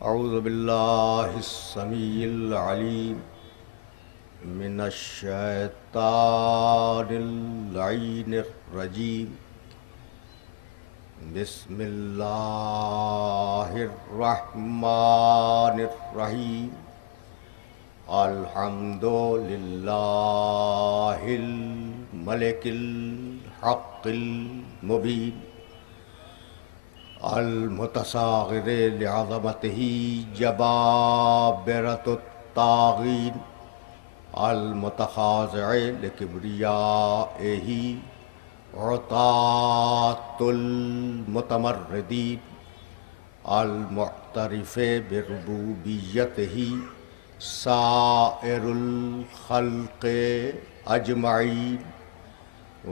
अऊज़ु बिल्लाहिस्समीइल अलीम मिनश्शैतानिर लईनिर रजीम। बिस्मिल्लाहिर रहमानिर रहीम। अल्हम्दुलिल्लाहिल मलिकिल हक़्क़िल मुबीन अल मुतसाग़िर लिअज़मतिही जबाबिरतुत ताग़ीन अल मुतखाज़िअ लिकिब्रियाइही उतातुल मुतमर्रिदीन अल मुअतरिफ़ बिरुबूबिय्यतिही साइरुल ख़ल्क़ि अजमईन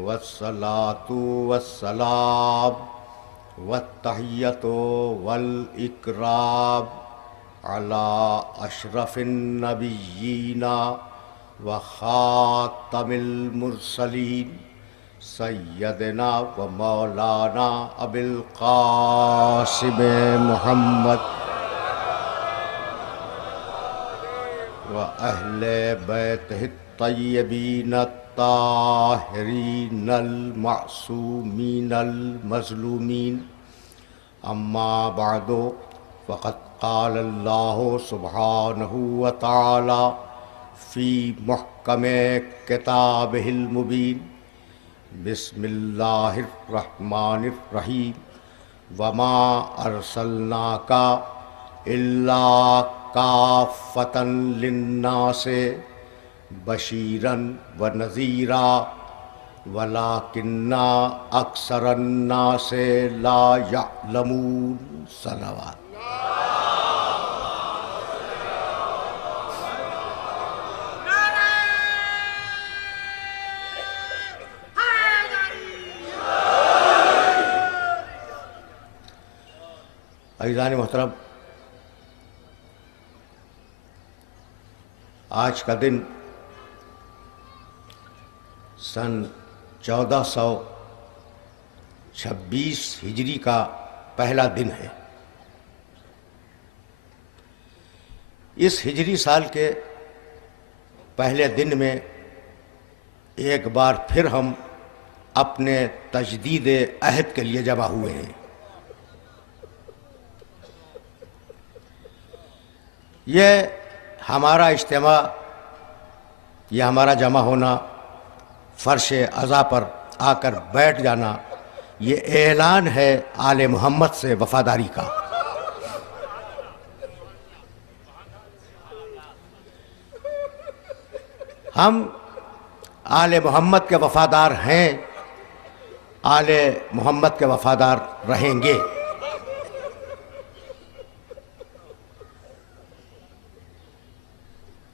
वस्सलातु वस्सलाम वत्तहिय्यतु वल इकराम अला अशरफिन नबिय्यीना व खातमिल मुरसलीन सय्यदना व मौलाना अबिल क़ासिम मुहम्मद व अहले बैतिहि तय्यबीन ताहिरीन अल मासूमीन अल मज़लूमीन। अम्मा बअदु फ़क़द क़ाल अल्लाहु सुब्हानहु व तआला फ़ी मुहकमे किताबिहिल मुबीन। बिस्मिल्लाहिर रहमानिर रहीम। वमा अरसलनाका इल्ला काफ़्फ़तन लिन्नासि बशीरन व नज़ीरा वलाकिन्ना अक्सरन्नासि ला यअलमून। सलावत। अज़ीज़ान मोहतरम, आज का दिन सन 1426 हिजरी का पहला दिन है। इस हिजरी साल के पहले दिन में एक बार फिर हम अपने तजदीद अहद के लिए जमा हुए हैं। यह हमारा इज्तिमा, यह हमारा जमा होना, फ़र्श अज़ा पर आकर बैठ जाना, ये ऐलान है आले मोहम्मद से वफ़ादारी का। हम आले मोहम्मद के वफ़ादार हैं, आले मोहम्मद के वफ़ादार रहेंगे।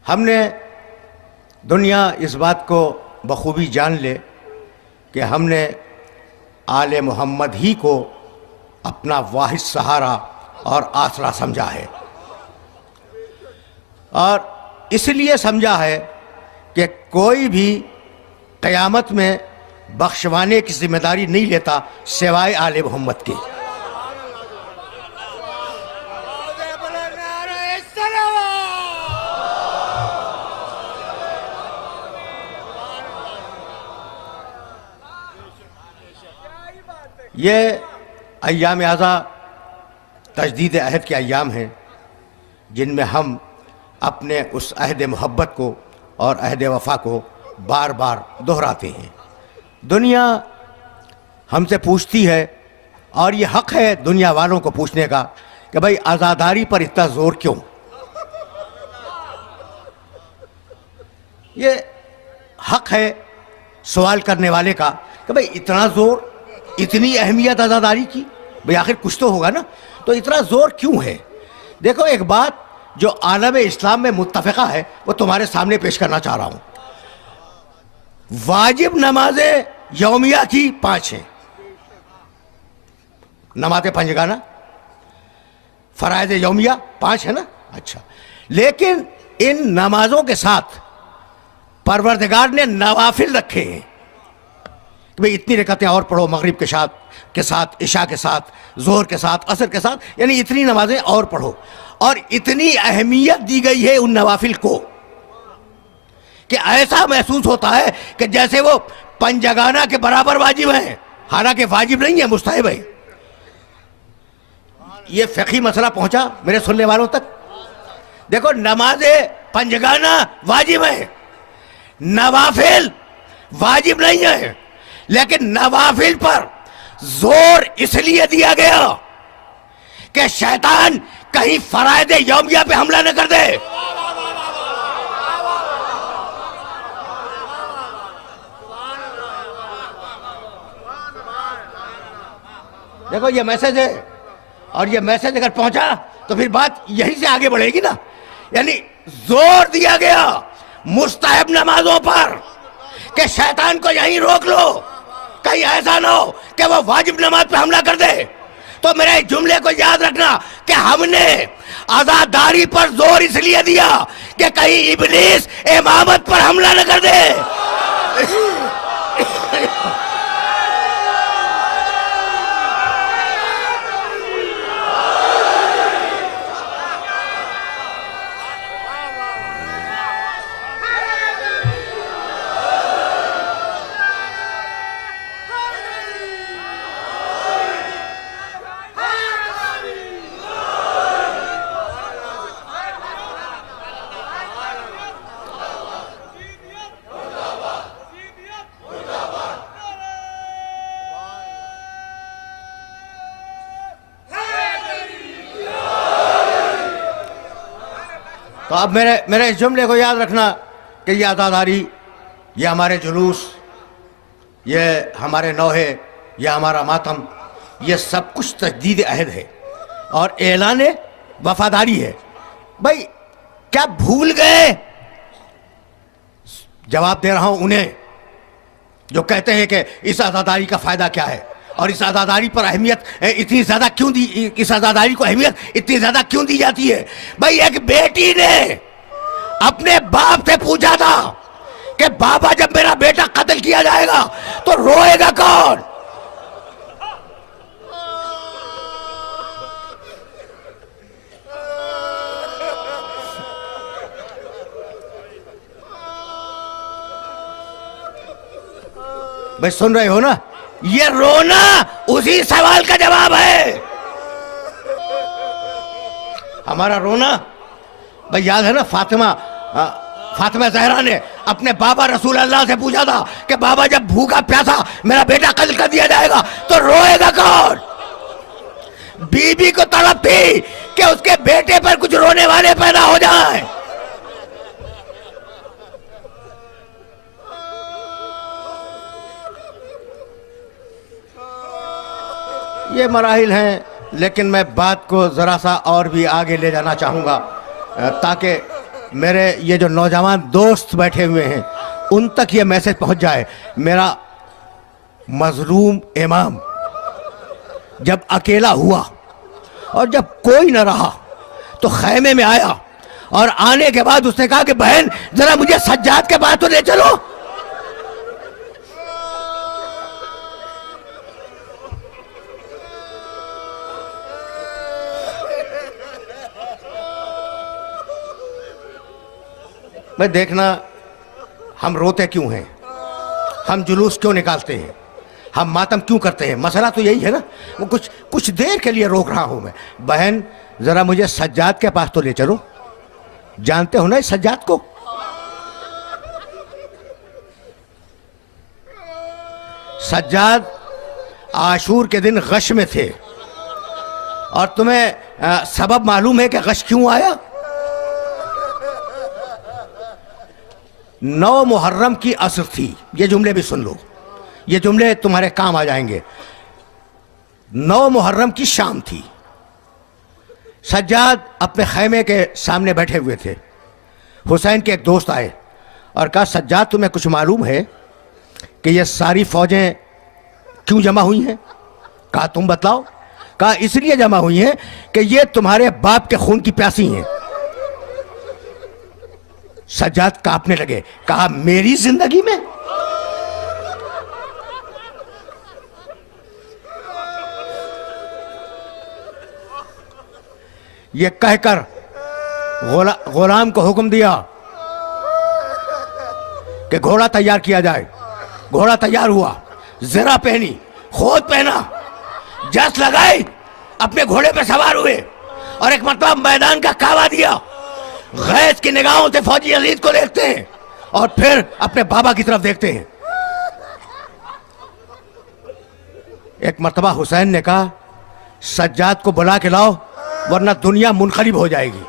हमने दुनिया इस बात को बखूबी जान ले कि हमने आले मोहम्मद ही को अपना वाहिद सहारा और आसरा समझा है, और इसलिए समझा है कि कोई भी क़यामत में बख्शवाने की जिम्मेदारी नहीं लेता सिवाय आले मोहम्मद के। ये अय्याम आज़ा तजदीद अहद के अय्याम हैं, जिनमें हम अपने उस अहद मोहब्बत को और अहद वफ़ा को बार बार दोहराते हैं। दुनिया हमसे पूछती है, और ये हक़ है दुनिया वालों को पूछने का, कि भाई आज़ादारी पर इतना ज़ोर क्यों? ये हक़ है सवाल करने वाले का कि भाई इतना ज़ोर, इतनी अहमियत आज़ादारी की, भाई आखिर कुछ तो होगा ना, तो इतना ज़ोर क्यों है? देखो, एक बात जो आलम इस्लाम में मुत्तफ़क़ा है वो तुम्हारे सामने पेश करना चाह रहा हूँ। वाजिब नमाज़ें यौमिया की 5 हैं, नमाज़ पंजगाना, फ़राइज़ यौमिया 5 है ना। अच्छा, लेकिन इन नमाज़ों के साथ परवरदिगार ने नवाफिल रखे हैं कि भाई इतनी रकतें और पढ़ो मगरिब के साथ, के साथ, इशा के साथ, जोहर के साथ, असर के साथ, यानी इतनी नमाजें और पढ़ो। और इतनी अहमियत दी गई है उन नवाफिल को कि ऐसा महसूस होता है कि जैसे वो पंजगाना के बराबर वाजिब है, हालांकि वाजिब नहीं है, मुस्तहब है। ये फ़िक़ही मसला पहुंचा मेरे सुनने वालों तक। देखो, नमाजे पंजगाना वाजिब है, नवाफिल वाजिब नहीं है, लेकिन नवाफिल पर जोर इसलिए दिया गया कि शैतान कहीं फराइद यौमिया पे हमला न कर दे। देखो, ये मैसेज है, और ये मैसेज अगर पहुंचा तो फिर बात यहीं से आगे बढ़ेगी ना। यानी जोर दिया गया मुस्तहब नमाजों पर कि शैतान को यहीं रोक लो, कहीं ऐसा ना हो कि वो वाजिब नमाज पे हमला कर दे। तो मेरे इस जुमले को याद रखना कि हमने आजादारी पर जोर इसलिए दिया कि कहीं इब्लीस इमामत पर हमला न कर दे। तो अब मेरे इस जुमले को याद रखना कि ये आज़ादारी, ये हमारे जुलूस, ये हमारे नौहे, ये हमारा मातम, ये सब कुछ तजदीद अहद है और ऐलान वफादारी है। भाई, क्या भूल गए? जवाब दे रहा हूं उन्हें जो कहते हैं कि इस आज़ादारी का फ़ायदा क्या है और इस आज़ादारी पर अहमियत इतनी ज़्यादा क्यों दी, इस आज़ादारी को अहमियत इतनी ज़्यादा क्यों दी जाती है। भाई, एक बेटी ने अपने बाप से पूछा था कि बाबा, जब मेरा बेटा कत्ल किया जाएगा तो रोएगा कौन? भाई, सुन रहे हो ना? ये रोना उसी सवाल का जवाब है। हमारा रोना, भाई याद है ना, फातिमा ज़हरा ने अपने बाबा रसूल अल्लाह से पूछा था कि बाबा, जब भूखा प्यासा मेरा बेटा कत्ल कर दिया जाएगा तो रोएगा कौन? बीबी को तड़प थी कि उसके बेटे पर कुछ रोने वाले पैदा हो जाएं। ये मराहिल हैं, लेकिन मैं बात को ज़रा सा और भी आगे ले जाना चाहूँगा ताकि मेरे ये जो नौजवान दोस्त बैठे हुए हैं उन तक ये मैसेज पहुँच जाए। मेरा मजलूम इमाम जब अकेला हुआ और जब कोई न रहा तो खैमे में आया, और आने के बाद उसने कहा कि बहन, ज़रा मुझे सज्जाद के पास तो ले चलो। मैं देखना, हम रोते क्यों हैं, हम जुलूस क्यों निकालते हैं, हम मातम क्यों करते हैं? मसला तो यही है ना। वो कुछ देर के लिए रोक रहा हूं मैं, बहन जरा मुझे सज्जाद के पास तो ले चलो। जानते हो ना इस सज्जाद को? सज्जाद आशूर के दिन गश में थे, और तुम्हें सबब मालूम है कि गश क्यों आया? 9 मुहर्रम की असर थी। ये जुमले भी सुन लो, ये जुमले तुम्हारे काम आ जाएंगे। 9 मुहर्रम की शाम थी। सज्जाद अपने खैमे के सामने बैठे हुए थे। हुसैन के एक दोस्त आए और कहा, सज्जाद, तुम्हें कुछ मालूम है कि ये सारी फौजें क्यों जमा हुई हैं? कहा, तुम बतलाओ। कहा, इसलिए जमा हुई हैं कि ये तुम्हारे बाप के खून की प्यासी हैं। सज्जाद कांपने लगे। कहा, मेरी जिंदगी में? ये कहकर गुलाम को हुक्म दिया कि घोड़ा तैयार किया जाए। घोड़ा तैयार हुआ, जरा पहनी, खोद पहना, जस लगाई, अपने घोड़े पे सवार हुए और एक मरतबा मैदान का कावा दिया। गैस की निगाहों से फौजी अजीज को देखते हैं और फिर अपने बाबा की तरफ देखते हैं। एक मरतबा हुसैन ने कहा, सज्जाद को बुला के लाओ वरना दुनिया मुनकलिब हो जाएगी।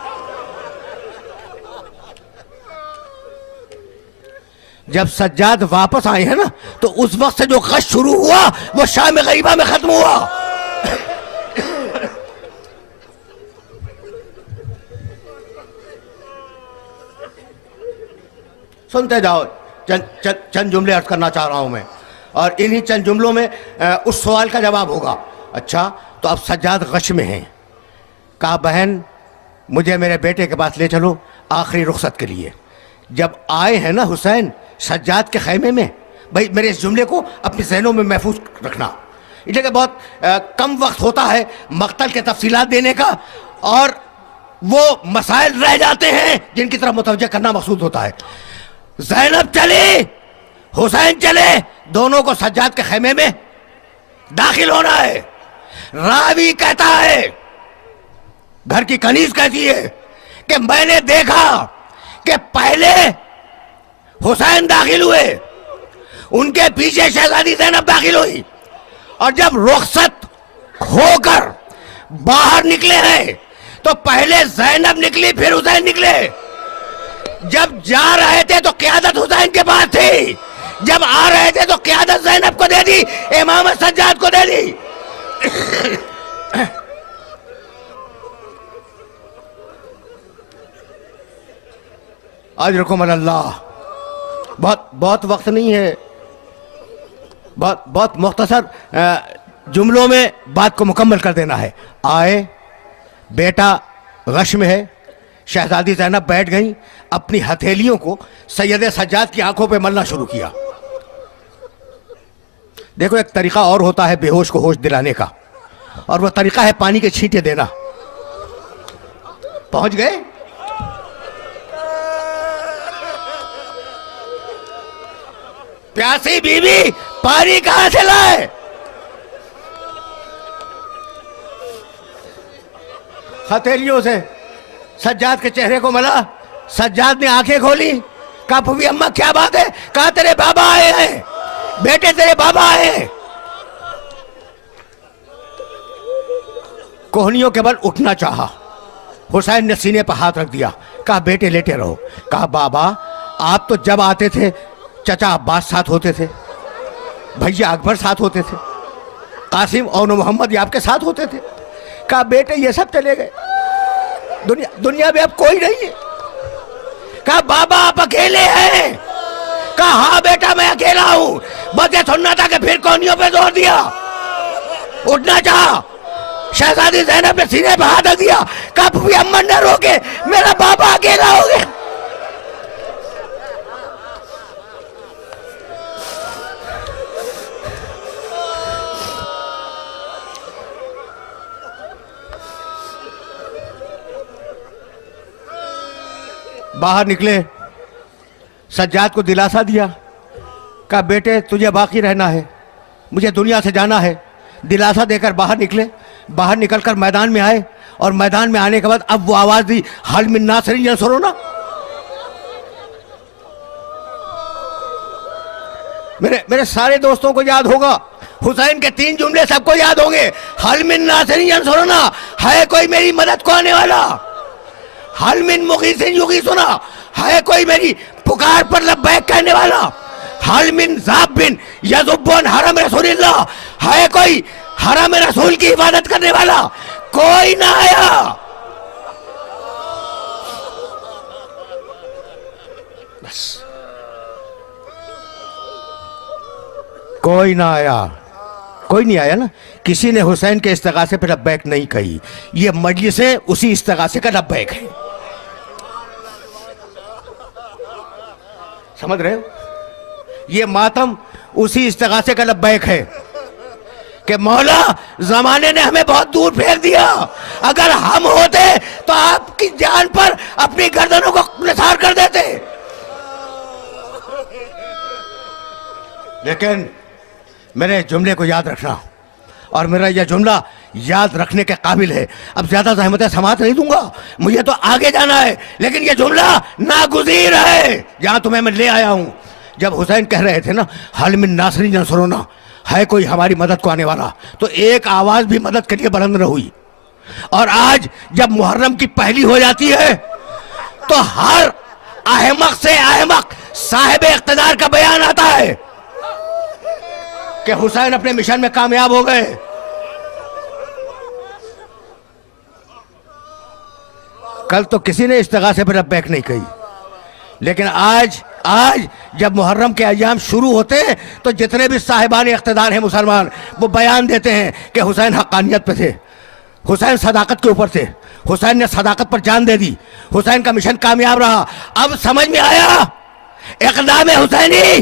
जब सज्जाद वापस आए हैं ना, तो उस वक्त से जो गश शुरू हुआ वो शाम गरीबा में खत्म हुआ। सुनते जाओ, चंद जुमले अर्ज करना चाह रहा हूं मैं, और इन्हीं चंद जुमलों में उस सवाल का जवाब होगा। अच्छा, तो अब सज्जाद गश में हैं। कहा, बहन मुझे मेरे बेटे के पास ले चलो आखिरी रुखसत के लिए। जब आए हैं ना हुसैन सज्जाद के खैमे में, भाई मेरे इस जुमले को अपने जहनों में महफूज रखना, इसलिए बहुत कम वक्त होता है मक्तल के तफसीलात देने का, और वो मसाइल रह जाते हैं जिनकी तरफ मुतवज्जह करना मकसूद होता है। ज़ैनब चली, हुसैन चले, दोनों को सज्जाद के खैमे में दाखिल होना है। रावी कहता है, घर की कनीज कहती है कि मैंने देखा कि पहले हुसैन दाखिल हुए, उनके पीछे शहजादी ज़ैनब दाखिल हुई, और जब रुखसत होकर बाहर निकले हैं तो पहले ज़ैनब निकली फिर हुसैन निकले। जब जा रहे थे तो क़यादत हुसैन के पास थी, जब आ रहे थे तो क़यादत ज़ैनब को दे दी, इमामत सज्जाद को दे दी। अजरकुम अल्लाह। बहुत वक्त नहीं है, बहुत मुख्तसर जुमलों में बात को मुकम्मल कर देना है। आए, बेटा गश में है, शहजादी ज़ैनब बैठ गई, अपनी हथेलियों को सैयद सज्जाद की आंखों पे मलना शुरू किया। देखो, एक तरीका और होता है बेहोश को होश दिलाने का, और वह तरीका है पानी के छींटे देना। पहुंच गए? प्यासी बीवी पानी कहां से लाए? हथेलियों से सज्जाद के चेहरे को मला। सज्जाद ने आंखें खोली, कहा, फूफी अम्मा क्या बात है? कहा, तेरे बाबा आए हैं बेटे, तेरे बाबा आए हैं। कोहनियों के बल उठना चाहा, हुसैन ने सीने पर हाथ रख दिया। कहा, बेटे लेटे रहो। कहा, बाबा आप तो जब आते थे चचा अब्बास साथ होते थे, भैया अकबर साथ होते थे, कासिम और मोहम्मद ये आपके साथ होते थे। कहा, बेटे ये सब चले गए, दुनिया में अब कोई नहीं है। कहा, बाबा आप अकेले हैं? कहा, हाँ बेटा मैं अकेला हूं। बस ये सुनना था कि फिर कोहनियों पे जोर दिया। उठना चाहा, शहजादी ज़ैनब ने सीने पे हाथ रख दिया। कहा, फूफी अम्मा न रोके, मेरा बाबा अकेला हो गया। बाहर निकले, सज्जाद को दिलासा दिया। कहा, बेटे तुझे बाकी रहना है, मुझे दुनिया से जाना है। दिलासा देकर बाहर निकले। बाहर निकलकर मैदान में आए, और मैदान में आने के बाद अब वो आवाज दी, हल मिन नासिरिन यंसुरुना। मेरे सारे दोस्तों को याद होगा, हुसैन के 3 जुमले सबको याद होंगे। हल मिन नासिरिन यंसुरुना, है कोई मेरी मदद को आने वाला? हल मिन मुगीसिन युगीसुना, है कोई मेरी पुकार पर लब्बैक कहने वाला? हल मिन ज़ाबिन यज़ुब्बुन हरम रसूलिल्लाह, है कोई हरम रसूल की इबादत करने वाला? कोई ना आया। बस कोई ना आया, कोई नहीं आया ना। किसी ने हुसैन के इस्तिगासे पे लब्बैक नहीं कही। ये मजलिस उसी इस्तिगासे का लब्बैक है। समझ रहे हो? ये मातम उसी इस्तिगासे का लब्बैक है। कि मौला जमाने ने हमें बहुत दूर फेंक दिया, अगर हम होते तो आपकी जान पर अपनी गर्दनों को निसार कर देते। लेकिन मेरे जुमले को याद रखना, और मेरा यह जुमला याद रखने के काबिल है। अब ज्यादा ज़हमत समात नहीं दूंगा, मुझे तो आगे जाना है, लेकिन यह जुमला नागुज़ीर है जहां तुम्हें मैं ले आया हूं। जब हुसैन कह रहे थे ना, हल मिन नासरिन यंसुरुना, है कोई हमारी मदद को आने वाला, तो एक आवाज भी मदद के लिए बुलंद न हुई। और आज जब मुहर्रम की पहली हो जाती है तो हर अहमक से अहमक साहिब इख्तिदार का बयान आता है कि हुसैन अपने मिशन में कामयाब हो गए। कल तो किसी ने इस्तिगासे पर लब्बैक नहीं कही, लेकिन आज जब मुहर्रम के अय्याम शुरू होते हैं तो जितने भी साहिबान इख्तिदार हैं मुसलमान, वो बयान देते हैं कि हुसैन हक़ानियत पे थे, हुसैन सदाकत के ऊपर थे, हुसैन ने सदाकत पर जान दे दी, हुसैन का मिशन कामयाब रहा। अब समझ में आया इक़दाम हुसैनी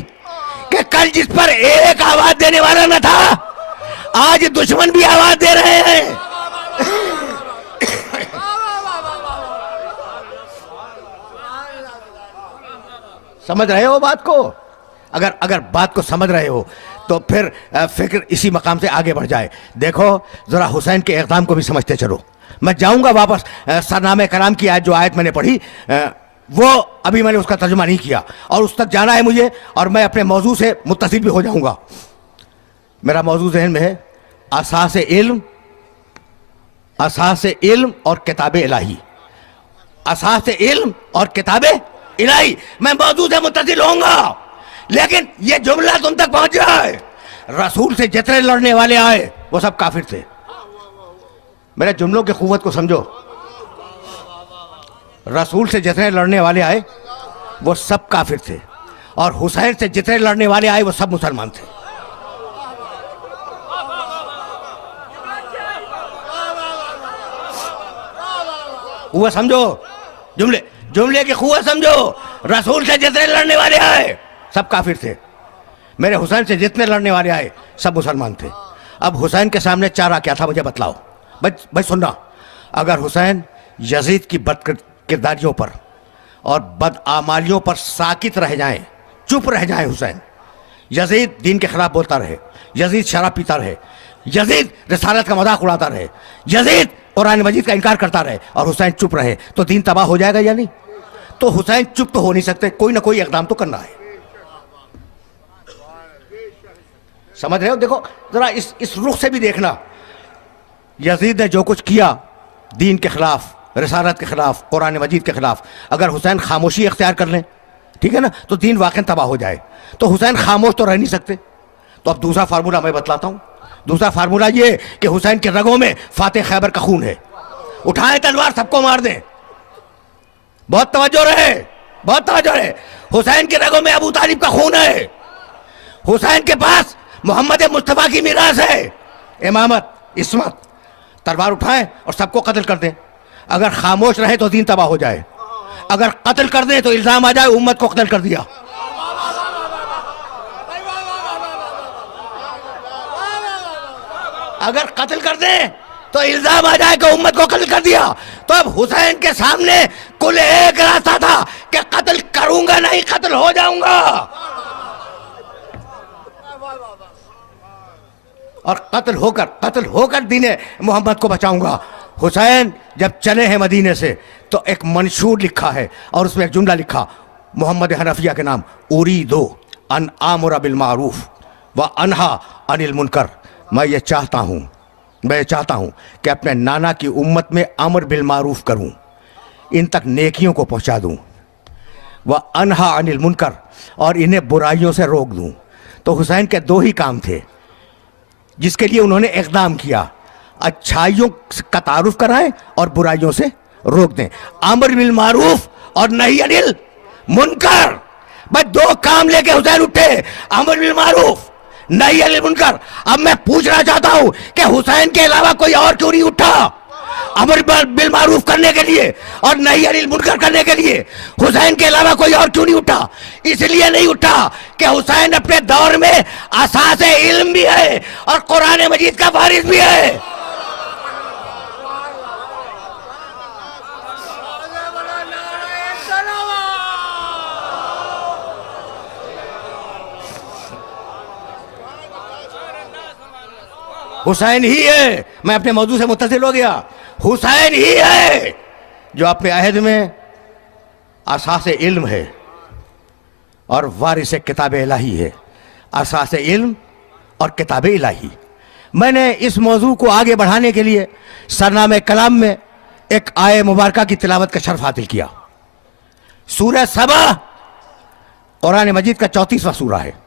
कि कल जिस पर एक आवाज देने वाला न था, आज दुश्मन भी आवाज दे रहे हैं। समझ रहे हो बात को? अगर बात को समझ रहे हो तो फिर फिक्र इसी मकाम से आगे बढ़ जाए। देखो जरा हुसैन के इक़दाम को भी समझते चलो। मैं जाऊंगा वापस सरनामे कराम की आज जो आयत मैंने पढ़ी, वो अभी मैंने उसका तर्जुमा नहीं किया और उस तक जाना है मुझे, और मैं अपने मौजू से मुत्तसिल भी हो जाऊंगा। मेरा मौजू ज़हन में है असासे इल्म और किताब इलाही, असासे इल्म और किताब इलाही। मैं मौजू से मुत्तसिल होऊंगा, लेकिन ये जुमला तुम तक पहुंच जाए। रसूल से जितने लड़ने वाले आए वो सब काफिर थे। मेरे जुमलों की क़ुव्वत को समझो। रसूल से जितने लड़ने वाले आए वो सब काफिर थे, और हुसैन से जितने लड़ने वाले आए वो सब मुसलमान थे। वो समझो, जुमले की क़ुव्वत समझो। रसूल से जितने लड़ने वाले आए सब काफिर थे, मेरे हुसैन से जितने लड़ने वाले आए सब मुसलमान थे। अब हुसैन के सामने चारा क्या था मुझे बतलाओ भाई सुनना। अगर हुसैन यजीद की बदकिरदारियों पर और बदआमालियों पर साकित रह जाएं, चुप रह जाएं, हुसैन यजीद दीन के खिलाफ बोलता रहे, यजीद शराब पीता रहे, यजीद रिसालत का मजाक उड़ाता रहे, यजीद कुरान मजीद का इनकार करता रहे, और हुसैन चुप रहे, तो दीन तबाह हो जाएगा या नहीं? तो हुसैन चुप तो हो नहीं सकते, कोई ना कोई इक़दाम तो करना है। समझ रहे हो? देखो जरा इस रुख से भी देखना। यजीद ने जो कुछ किया दीन के खिलाफ, रिसालत के खिलाफ, कुरान मजीद के खिलाफ, अगर हुसैन खामोशी इख्तियार कर लें, ठीक है ना, तो दीन वाकई तबाह हो जाए। तो हुसैन खामोश तो रह नहीं सकते। तो अब दूसरा फार्मूला मैं बतलाता हूं। दूसरा फार्मूला ये कि हुसैन के रगों में फातेह खैबर का खून है, उठाएं तलवार सबको मार दें। बहुत तवज्जो रहे, बहुत तवज्जो रहे। हुसैन के रगों में अबू तालिब का खून है, हुसैन के पास मोहम्मद मुस्तफा की मीरास है, इमामत, इस्मत। तलवार उठाएं और सबको कत्ल कर दें। अगर खामोश रहे तो दीन तबाह हो जाए, अगर कत्ल कर दें तो इल्जाम आ जाए उम्मत को कत्ल कर दिया। अगर कत्ल कर दें तो इल्जाम आ जाए कि उम्मत को कत्ल कर दिया। तो अब हुसैन के सामने कुल एक रास्ता था कि कत्ल करूंगा नहीं, कत्ल हो जाऊंगा, और कत्ल होकर दीन मोहम्मद को बचाऊंगा। हुसैन जब चले हैं मदीने से तो एक मंशूर लिखा है, और उसमें एक जुमला लिखा मोहम्मद हनफिया के नाम, उरीदो अन आमुरा बिल मारूफ व अनहा अनिल मुनकर। मैं ये चाहता हूँ कि अपने नाना की उम्मत में अमर बिल मारूफ करूँ, इन तक नेकियों को पहुँचा दूँ, व अनहा अनिल मुनकर, और इन्हें बुराइयों से रोक दूँ। तो हुसैन के दो ही काम थे जिसके लिए उन्होंने इक़दाम किया, अच्छाइयों का तारुफ कराएं और बुराइयों से रोक दें, अमर बिल मारूफ और नही अनिल मुनकर। बस दो काम लेके हुसैन उठे, अमर बिल मारूफ, नही अनिल मुनकर। अब मैं पूछना चाहता हूं कि हुसैन के अलावा कोई और क्यों नहीं उठा? अमर बिल मारूफ करने के लिए और नही अनिल मुनकर करने के लिए हुसैन के अलावा कोई और क्यों नहीं उठा? इसलिए नहीं उठा कि हुसैन अपने दौर में असास इल्म भी है और कुरान मजीद का वारिस भी है। हुसैन ही है, मैं अपने मौजू से मुत्तसिल हो गया, हुसैन ही है जो अपने अहद में असास इल्म है और वारिस किताब इलाही है। असास इल्म और किताब इलाही। मैंने इस मौजू को आगे बढ़ाने के लिए सरनामे कलाम में एक आय मुबारका की तिलावत का शर्फ हासिल किया। सूरह सबा कुरान मजीद का 34वां सूरा है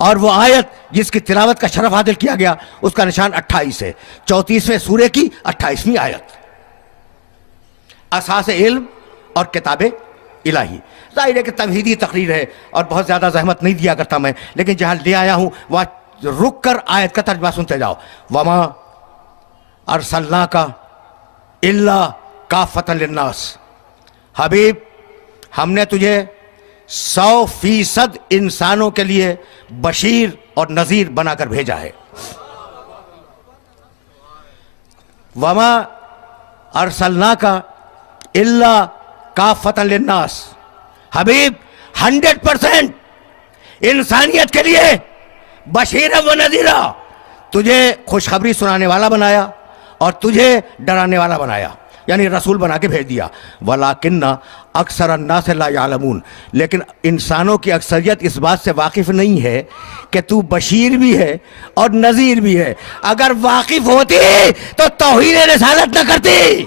और वो आयत जिसकी तिलावत का शरफ हासिल किया गया उसका निशान 28 है। 34वें सूरे की 28वीं आयत, असास इल्म और किताब इलाही। जाहिर है कि तमहीदी तकरीर है और बहुत ज़्यादा जहमत नहीं दिया करता मैं, लेकिन जहाँ ले आया हूँ वहाँ रुक कर आयत का तर्जमा सुनते जाओ। वमा अरसलना का इल्ला काफ़तन लिन्नास, हबीब हमने तुझे 100% इंसानों के लिए बशीर और नजीर बनाकर भेजा है। वमा अरसलना का इल्ला काफ़तन लिन्नास, हबीब 100% इंसानियत के लिए बशीर व नजीरा, तुझे खुशखबरी सुनाने वाला बनाया और तुझे डराने वाला बनाया, यानी रसूल बना के भेज दिया। वलाकिन्ना अक्सर अन्नास ला यालमून, लेकिन इंसानों की अक्सरियत इस बात से वाकिफ नहीं है कि तू बशीर भी है और नज़ीर भी है। अगर वाकिफ होती तो तौहीद रिसालत न करती।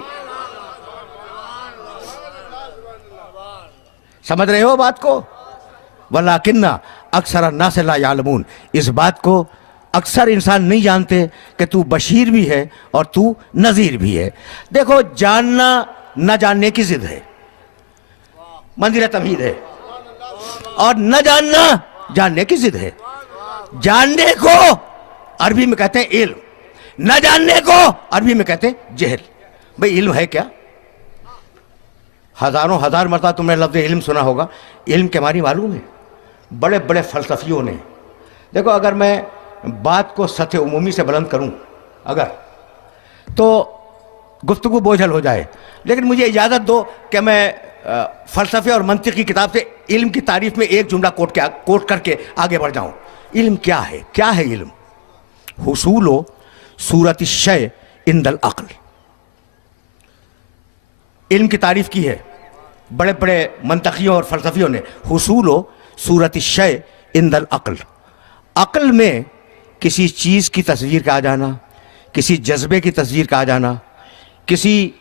समझ रहे हो बात को? वलाकिन्ना अक्सर अन्नास ला यालमून, इस बात को अक्सर इंसान नहीं जानते कि तू बशीर भी है और तू नज़ीर भी है। देखो, जानना न जानने की जिद है, मंजिल तमहीद है, और न जानना जानने की जिद है। जानने को अरबी में कहते हैं इल्म, न जानने को अरबी में कहते हैं जहल। भाई इल्म है क्या? हजारों हजार मरतबा तुमने लफ्ज़ इल्म सुना होगा। इल्म के मानी मालूम है बड़े बड़े फ़लसफ़ियों ने। देखो, अगर मैं बात को सतह उमूमी से बुलंद करूं अगर, तो गुफ्तगू बोझल हो जाए, लेकिन मुझे इजाज़त दो कि मैं फ़लसफ़े और मंतिक़ की किताब से इल्म की तारीफ़ में एक जुमला कोट करके आगे बढ़ जाऊं। इल्म क्या है? क्या है इल्म? हुसूलो सूरत शय इंदल अक्ल। इल्म की तारीफ़ की है बड़े बड़े मंतकियों और फ़लसफ़ियों ने। हुसूलो सूरत शय इंदल अक्ल, अक्ल में किसी चीज़ की तस्वीर का आ जाना, किसी जज्बे की तस्वीर का आ जाना, किसी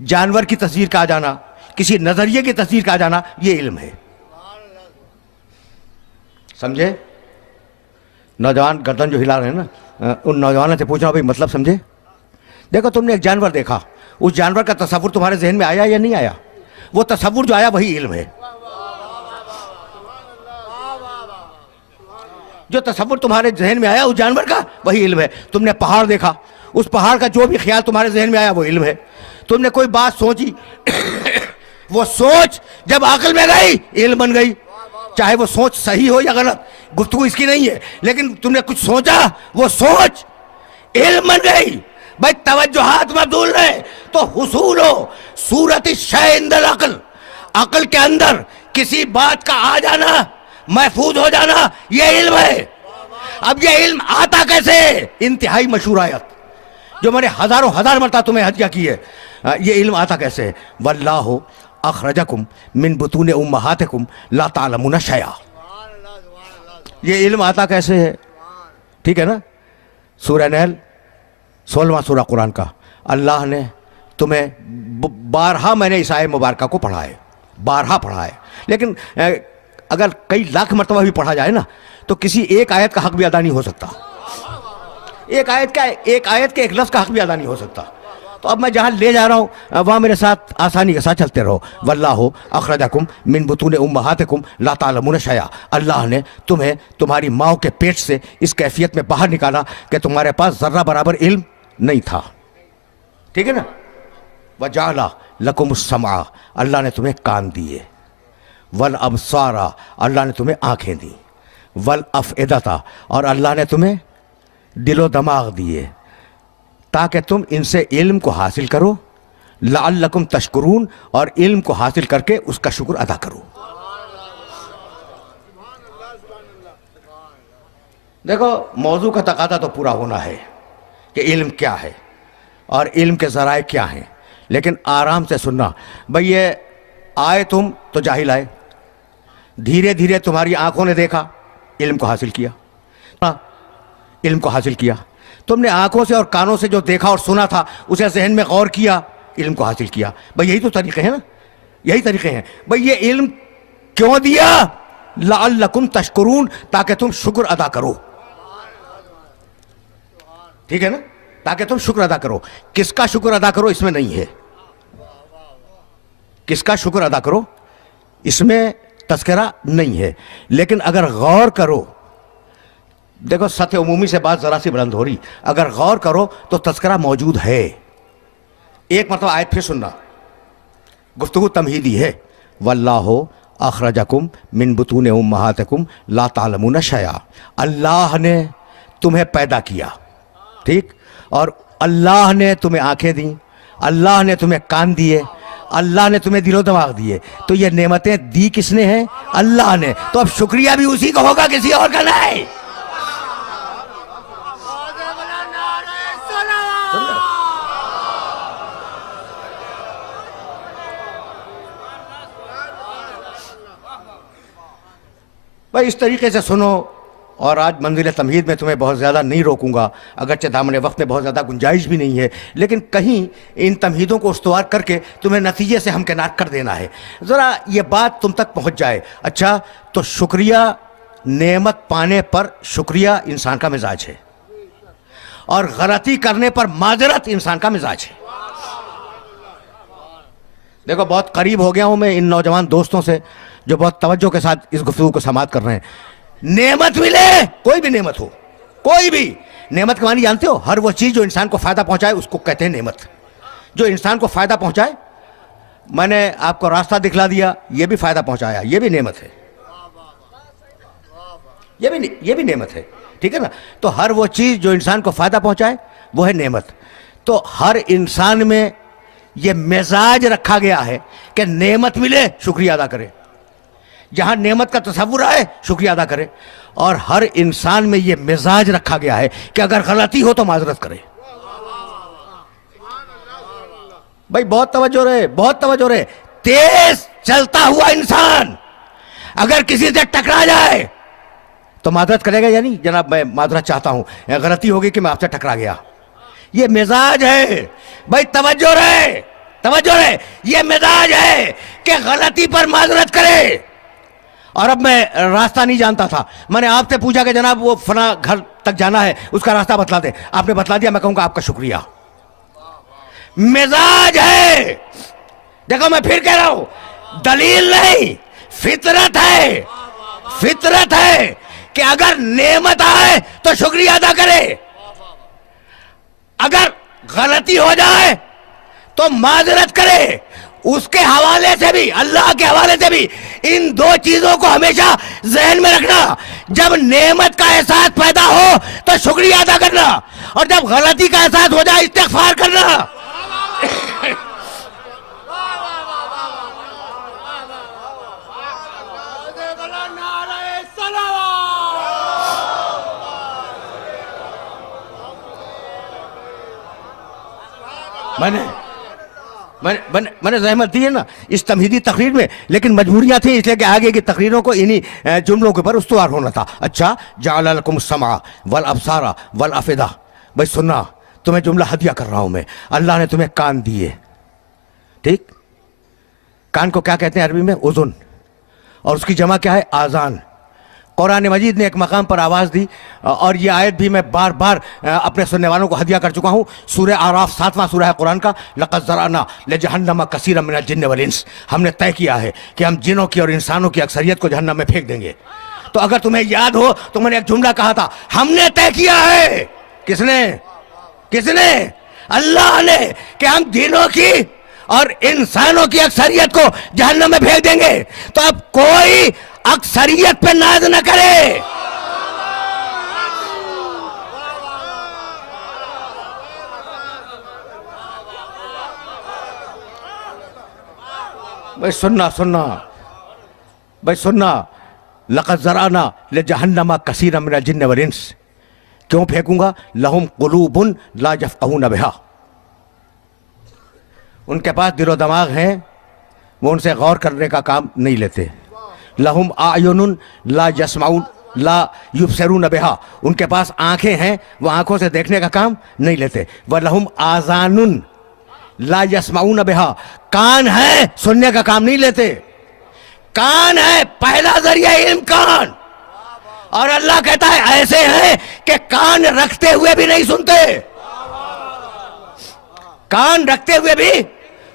जानवर की तस्वीर का आ जाना, किसी नज़रिए की तस्वीर का आ जाना, ये इल्म है। समझे? नौजवान गर्दन जो हिला रहे हैं ना, उन नौजवानों से पूछना भाई मतलब समझे? देखो, तुमने एक जानवर देखा, उस जानवर का तस्वुर तुम्हारे जहन में आया या नहीं आया? वो तस्वुर जो आया वही इल्म है। जो तस्वुर तुम्हारे जहन में आया उस जानवर का वही इल्म है। तुमने पहाड़ देखा, उस पहाड़ का जो भी ख्याल तुम्हारे जहन में आया वो इल्म है। तुमने कोई बात सोची वो सोच जब अक्ल में गई इल्म बन गई, चाहे वो सोच सही हो या गलत, गुफ्तगू इसकी नहीं है, लेकिन तुमने कुछ सोचा, वो सोच इल्म बन गई। भाई तवज्जुहात मबदूल रहे तो हुसूल हो सूरत शय इंदल अक्ल, अक्ल के अंदर किसी बात का आ जाना, महफूज हो जाना, ये इल्म है। अब ये इल्म आता कैसे? इंतहाई मशहूर आयत जो मैंने हजारों हजार मरतबा तुम्हें हदिया की है, ये इल्म आता कैसे? वल्लाहु अखरजकुम मिन बुतून उम्महातिकुम ला तालमुना शैआ। ये इल्म आता कैसे है? ठीक है ना? सूरह नहल 16वां सूरा कुरान का। अल्लाह ने तुम्हें बारहा, मैंने इस आयत मुबारका को पढ़ा है, बारहा पढ़ा है, लेकिन अगर कई लाख मरतबा भी पढ़ा जाए ना तो किसी एक आयत का हक भी अदा नहीं हो सकता। एक आयत के एक लफ्ज़ का हक भी अदा नहीं हो सकता। तो अब मैं जहाँ ले जा रहा हूँ वहाँ मेरे साथ आसानी के साथ चलते रहो। वल्लाहु अखरजकुम मिन बुतून उम्महातिकुम ला तालमुना शैआ, अल्लाह ने तुम्हें तुम्हारी माँ के पेट से इस कैफियत में बाहर निकाला कि तुम्हारे पास ज़र्रा बराबर इल्म नहीं था। ठीक है ना। वजाला लकुमुस्समा, अल्लाह ने तुम्हें कान दिए, वल अबसारा, अल्लाह ने तुम्हें आंखें दी, वल अफइदता, और अल्लाह ने तुम्हें दिलो दिमाग दिए ताकि तुम इनसे इल्म को हासिल करो, लअल्लकुम तशकुरून, और इल्म को हासिल करके उसका शुक्र अदा करो। देखो, मौजू का तकादा तो पूरा होना है कि इल्म क्या है और इल्म के ज़राए क्या हैं, लेकिन आराम से सुनना। भाई ये आए तुम तो जाहिल आए, धीरे धीरे तुम्हारी आंखों ने देखा, इल्म को हासिल किया, इल्म को हासिल किया। तुमने आंखों से और कानों से जो देखा और सुना था उसे जहन में गौर किया, इल्म को हासिल किया। भाई यही तो तरीके हैं ना, यही तरीके हैं। भाई ये इल्म क्यों दिया? लअल्लकुम तशकुरून, ताकि तुम शुक्र अदा करो, ठीक है ना, ताकि तुम शुक्र अदा करो। किसका शुक्र अदा करो इसमें नहीं है, किसका शुक्र अदा करो इसमें तस्करा नहीं है। लेकिन अगर गौर करो, देखो सत्य उमूमी से बात जरा सी बुलंद हो रही, अगर गौर करो तो तस्करा मौजूद है। एक मतलब आयत फिर सुनना, गुफ्तगू तमहीदी है। वल्लाहु अखरजकुम मिन बुतून उम्महातिकुम ला तालमून शैआ, अल्लाह ने तुम्हें पैदा किया, ठीक, और अल्लाह ने तुम्हें आंखें दी, अल्लाह ने तुम्हें कान दिए, अल्लाह ने तुम्हें दिलो दिमाग दिए। तो ये नेमतें दी किसने हैं? अल्लाह ने। तो अब शुक्रिया भी उसी का होगा, किसी और का नहीं। भाई इस तरीके से सुनो, और आज मंजिल तमहीद में तुम्हें बहुत ज़्यादा नहीं रोकूंगा, अगरचे दामन वक्त में बहुत ज़्यादा गुंजाइश भी नहीं है, लेकिन कहीं इन तमहीदों को उस्तवार करके तुम्हें नतीजे से हमकिनार कर देना है, ज़रा ये बात तुम तक पहुंच जाए। अच्छा, तो शुक्रिया, नेमत पाने पर शुक्रिया इंसान का मिजाज है, और गलती करने पर माजरत इंसान का मिजाज है। देखो, बहुत करीब हो गया हूं मैं इन नौजवान दोस्तों से जो बहुत तवज्जो के साथ इस गुफ्तगू को समाअत कर रहे हैं। नेमत मिले, कोई भी नेमत हो, कोई भी नेमत के मानी जानते हो? हर वो चीज जो इंसान को फायदा पहुंचाए उसको कहते हैं नेमत। जो इंसान को फायदा पहुंचाए, मैंने आपको रास्ता दिखला दिया, ये भी फायदा पहुंचाया, ये भी नेमत है, ये भी नेमत है, ठीक है ना। तो हर वो चीज जो इंसान को फायदा पहुंचाए वो है नेमत। तो हर इंसान में ये मिजाज रखा गया है कि नेमत मिले शुक्रिया अदा करे, जहां नेमत का तसव्वुर आए शुक्रिया अदा करे, और हर इंसान में यह मिजाज रखा गया है कि अगर गलती हो तो माजरत करे। भाई बहुत तवज्जो रहे, बहुत तवज्जो रहे। तेज चलता हुआ इंसान अगर किसी से टकरा जाए तो माजरत करेगा या नहीं? जनाब मैं माजरत चाहता हूं, गलती होगी कि मैं आपसे टकरा गया। ये मिजाज है भाई, तवज्जो रहे, तवज्जो रहे। ये मिजाज है कि गलती पर माजरत करे। और अब मैं रास्ता नहीं जानता था, मैंने आपसे पूछा कि जनाब वो फला घर तक जाना है, उसका रास्ता बतला दे, आपने बतला दिया, मैं कहूंगा आपका शुक्रिया। मिजाज है। देखो मैं फिर कह रहा हूं, दलील नहीं, फितरत है, फितरत है कि अगर नेमत आए तो शुक्रिया अदा करे, अगर गलती हो जाए तो माजरत करे। उसके हवाले से भी, अल्लाह के हवाले से भी इन दो चीजों को हमेशा जहन में रखना। जब नेमत का एहसास पैदा हो तो शुक्रिया अदा करना, और जब गलती का एहसास हो जाए इस्तिग़फ़ार करना। मैंने ज़हमत दी है ना इस तमहीदी तकरीर में, लेकिन मजबूरियां थी, इसलिए कि आगे की तकरीरों को इन्हीं जुमलों के ऊपर उस्तवार होना था। अच्छा, जअल लकुम समा वल अबसारा वल अफिदा। भाई सुनना, तुम्हें जुमला हदिया कर रहा हूं मैं। अल्लाह ने तुम्हें कान दिए, ठीक, कान को क्या कहते हैं अरबी में? उज़ुन, और उसकी जमा क्या है? आज़ान। कुरान मजीद ने एक मकाम पर आवाज़ दी, और ये आयत भी मैं बार बार अपने सुनने वालों को हदिया कर चुका हूँ। सूरह आराफ 7वां सूरह है कुरान का। लक़द ज़रअना लिजहन्नम कसीरम मिनल जिन्न वल इंस। हमने तय किया है कि हम जिनों की और इंसानों की अक्सरियत को जहन्नम में फेंक देंगे। तो अगर तुम्हें याद हो तो मैंने एक जुमला कहा था, हमने तय किया है। किसने? किसने? अल्लाह ने कि हम जिनों की और इंसानों की अक्सरियत को जहन्नम में फेंक देंगे, तो अब कोई अक्सरियत पे नाज न करे। भाई सुनना सुनना भाई सुनना, लक़द ज़रअना लिजहन्नम कसीरन मिनल जिन्न वल इंस। क्यों फेंकूंगा? लहुम कुलूबुन ला यफ़क़हून बिहा। उनके पास दिलो दिमाग हैं, वो उनसे गौर करने का काम नहीं लेते। लहुम आयुनुन ला यस्माउन ला युबसिरून बिहा। उनके पास आंखें हैं, वो आंखों से देखने का काम नहीं लेते। व लहुम आज़ानुन ला यस्माउन बिहा। कान है, सुनने का काम नहीं लेते। कान है पहला जरिया इल्म, कान। और अल्लाह कहता है ऐसे हैं कि कान रखते हुए भी नहीं सुनते, कान रखते हुए भी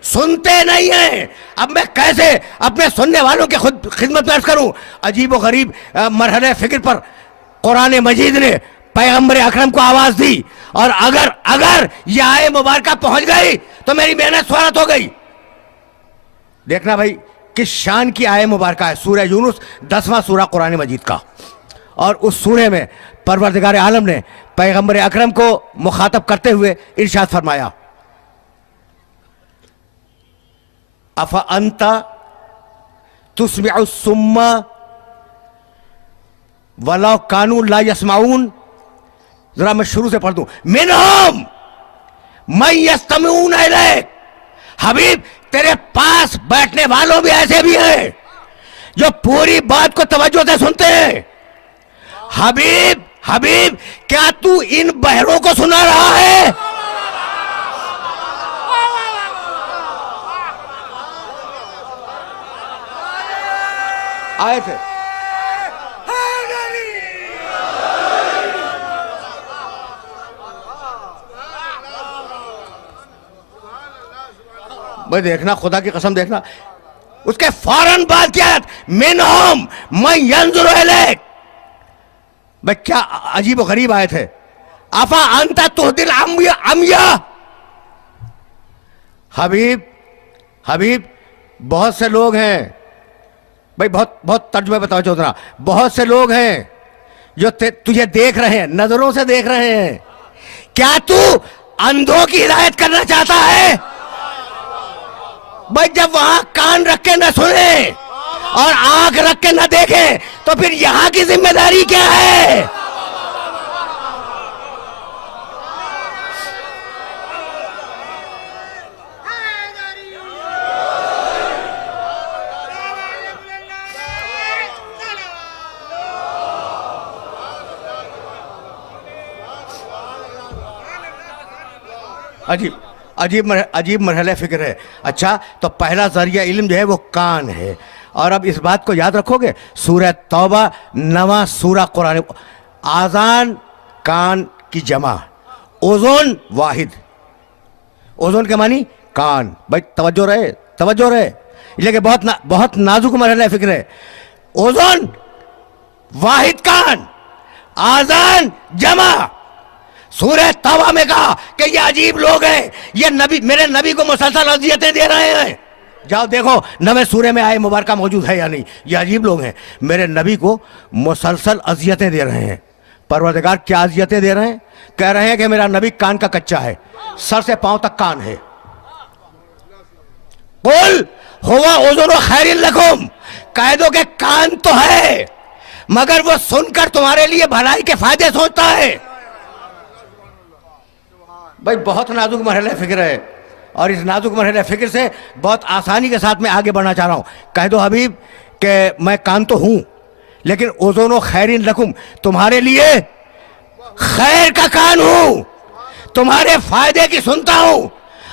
सुनते नहीं हैं। अब मैं कैसे अपने सुनने वालों के खुद खिदमत पेश करूं? अजीब व गरीब मरहले फिक्र पर कुरान मजीद ने पैगंबर अकरम को आवाज दी, और अगर अगर यह आए मुबारका पहुंच गई तो मेरी मेहनत स्वारत हो गई। देखना भाई किस शान की आए मुबारका है। सूरह यूनुस 10वां सूरा कुरान मजीद का, और उस सूरे में परवरदिगार आलम ने पैगंबर अकरम को मुखातब करते हुए इरशाद फरमाया, अफ़ा अंता तुस्मिउ सुम्मा वलाउ कानू ला यस्माऊन। जरा मैं शुरू से पढ़ दूं। मिनहुम मन यस्तमिऊन इलैक। हबीब तेरे पास बैठने वालों भी ऐसे भी हैं जो पूरी बात को तवज्जो से सुनते हैं। हबीब हबीब क्या तू इन बहरों को सुना रहा है? आए थे भाई, देखना खुदा की कसम, देखना उसके फौरन बाद क्या है, मिनहुम मन यंजुरु इलैक। भाई क्या अजीब व गरीब आए थे। अफा अंता तुहदिल अमिया। हबीब हबीब बहुत से लोग हैं भाई, बहुत बहुत तर्जुमे बताओ चौधरा, बहुत से लोग हैं जो तुझे देख रहे हैं, नजरों से देख रहे हैं। क्या तू अंधों की हिदायत करना चाहता है? भाई जब वहां कान रख के न सुने और आंख रख के न देखे तो फिर यहां की जिम्मेदारी क्या है? अजीब अजीब मरहले फिक्र है। अच्छा, तो पहला जरिया इल्म जो है वो कान है। और अब इस बात को याद रखोगे, सूरह तौबा 9वां सूरा कुरान। आजान कान की जमा, ओजोन वाहिद। ओजोन के मानी कान। भाई तवज्जो रहे, तवज्जो रहे, लेकिन बहुत नाजुक मरहला फिक्र है। ओजोन वाहिद कान, आजान जमा। सूरह तौबा में कहा कि ये अजीब लोग हैं, ये नबी, मेरे नबी को मुसलसल अजियतें दे रहे हैं। जाओ देखो 9वें सूरे में आए मुबारका मौजूद है या नहीं। ये अजीब लोग हैं, मेरे नबी को मुसलसल अजियतें दे रहे हैं। परवरदिगार क्या अजियतें दे रहे हैं? कह रहे हैं कि मेरा नबी कान का कच्चा है, सर से पांव तक कान है। कुल हुवा उज़ुन खैरिन लकुम, कह दो कि कान तो है मगर वो सुनकर तुम्हारे लिए भलाई के फायदे सोचता है। भाई बहुत नाजुक मरहले फिक्र है, और इस नाजुक मरहले फिक्र से बहुत आसानी के साथ मैं आगे बढ़ना चाह रहा हूं। कह दो हबीब कि मैं कान तो हूं, लेकिन ओज़ोनो खैरिन लकुम, तुम्हारे लिए खैर का कान हूं, तुम्हारे फायदे की सुनता हूं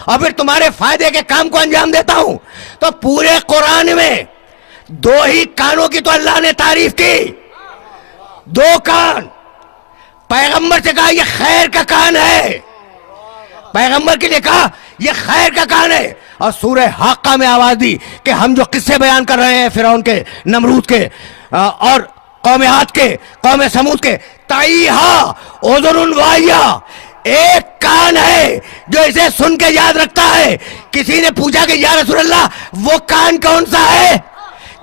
और फिर तुम्हारे फायदे के काम को अंजाम देता हूं। तो पूरे कुरान में 2 ही कानों की तो अल्लाह ने तारीफ की, 2 कान। पैगंबर से कहा यह खैर का कान है, पैगंबर के लिए कहा यह खैर का कान है। और सूरह हाका में आवाज दी कि हम जो किस्से बयान कर रहे हैं फिरौन के, नमरूद के और कौम आद के, कौम समूद के, ताईहा उज़ुनुन वाहिया, एक कान है जो इसे सुन के याद रखता है। किसी ने पूछा कि या रसूल अल्लाह वो कान कौन सा है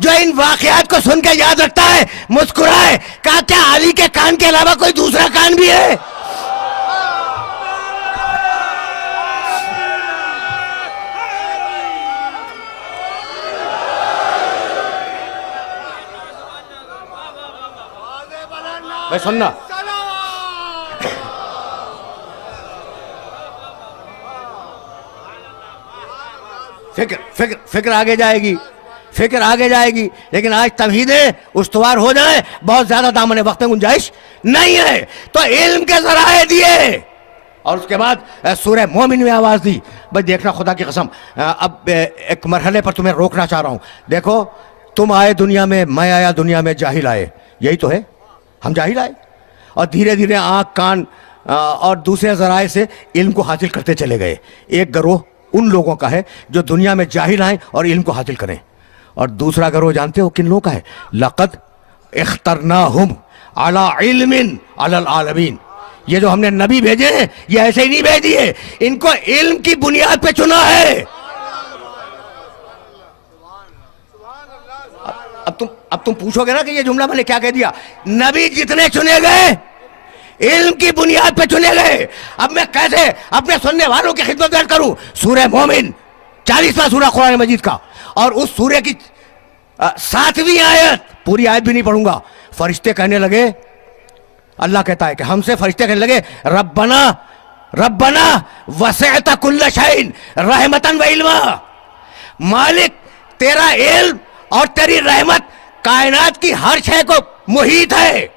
जो इन वाकयात को सुन के याद रखता है? मुस्कुराए, कहा क्या अली के कान के अलावा कोई दूसरा कान भी है? भाई सुनना, फिक्र आगे जाएगी, फिक्र आगे जाएगी, लेकिन आज तमहीदें उस्तवार हो जाए, बहुत ज्यादा दामन वक्त में गुंजाइश नहीं है। तो इल्म के जराए दिए और उसके बाद सूरह मोमिन में आवाज दी। भाई देखना, खुदा की कसम, अब एक मरहले पर तुम्हें रोकना चाह रहा हूं। देखो, तुम आए दुनिया में, मैं आया दुनिया में, जाहिल आए, यही तो है। हम जाहिल आए और धीरे धीरे आंख कान और दूसरे जराए से इल्म को हासिल करते चले गए। एक गिरोह उन लोगों का है जो दुनिया में जाहिल आए और इल्म को हासिल करें, और दूसरा गिरोह जानते हो किन लोगों का है? लक़द इख्तरनाहुम अला इल्मिन अलल आलमीन। ये जो हमने नबी भेजे हैं, ये ऐसे ही नहीं भेज दिए, इनको इल्म की बुनियाद पे चुना है। अब तुम पूछोगे ना कि ये जुमला मैंने क्या कह दिया? नबी जितने चुने गए इल्म की बुनियाद पे चुने गए। अब मैं कैसे अपने सुनने वालों की खिदमत दर्ज करूं? सूरह मोमिन 40वां सूरा कुरान मजीद का, और उस सूरे की 7वीं आयत, पूरी आयत भी नहीं पढ़ूंगा। फरिश्ते कहने लगे, अल्लाह कहता है कि हमसे फरिश्ते कहने लगे, रब्बना रब्बना वसअत कुल्ल शैइन रहमतन व इल्मा। मालिक, तेरा इल्म और तेरी रहमत कायनात की हर शय को मुहीत है,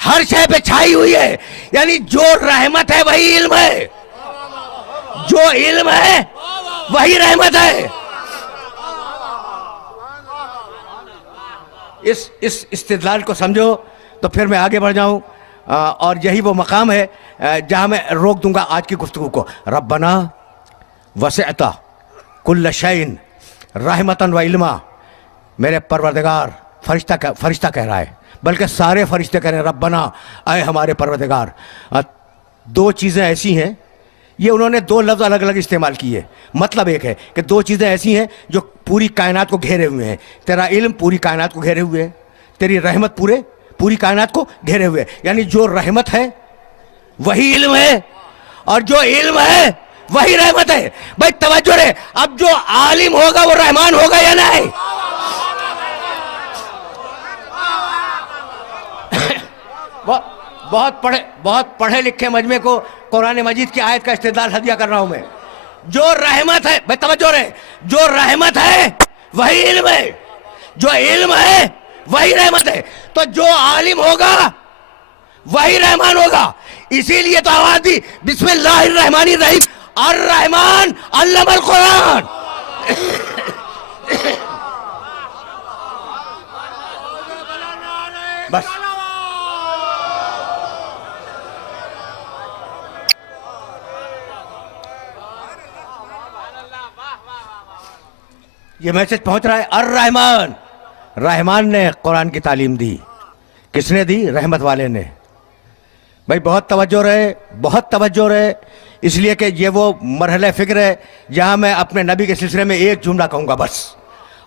हर शय पे छाई हुई है। यानी जो रहमत है वही इल्म है, जो इल्म है वही रहमत है। इस इस्तिदलाल को समझो तो फिर मैं आगे बढ़ जाऊं, और यही वो मकाम है जहां मैं रोक दूंगा आज की गुफ्तगू को। रब्बना वसअत कुल्ल शैइन रहमतन व इल्मा। मेरे परवरदिगार, फरिश्ता कह रहा है, बल्कि सारे फरिश्ते कह रहे हैं, रब्बना, आए हमारे परवरदिगार। दो चीज़ें ऐसी हैं, ये उन्होंने दो लफ्ज़ अलग अलग इस्तेमाल किए। मतलब एक है कि दो चीज़ें ऐसी हैं जो पूरी कायनात को घेरे हुए हैं। तेरा इल्म पूरी कायनात को घेरे हुए है, तेरी रहमत पूरी कायनात को घेरे हुए है। यानी जो रहमत है वही इल्म है, और जो इल्म है वही रहमत है। भाई तवज्जो रहे, अब जो आलिम होगा वो रहमान होगा या नहीं? बहुत पढ़े लिखे मजमे को कुरान मजीद की आयत का इस्तेदलाल हदिया कर रहा हूं मैं। जो रहमत है, भाई तवज्जो रहे, जो रहमत है वही इल्म है, जो इल्म है वही रहमत है। तो जो आलिम होगा वही रहमान होगा। इसीलिए तो आवाज दी, बिस्मिल्लाहिर्रहमानिर्रहीम, अर्रहमान अल्लमल कुरान। बस ये मैसेज पहुंच रहा है। अर्रहमान, रहमान ने कुरान की तालीम दी। किसने दी? रहमत वाले ने। भाई बहुत तवज्जो रहे, बहुत तवज्जो रहे, इसलिए कि ये वो मरहले फिक्र है जहां मैं अपने नबी के सिलसिले में एक जुमला कहूंगा बस,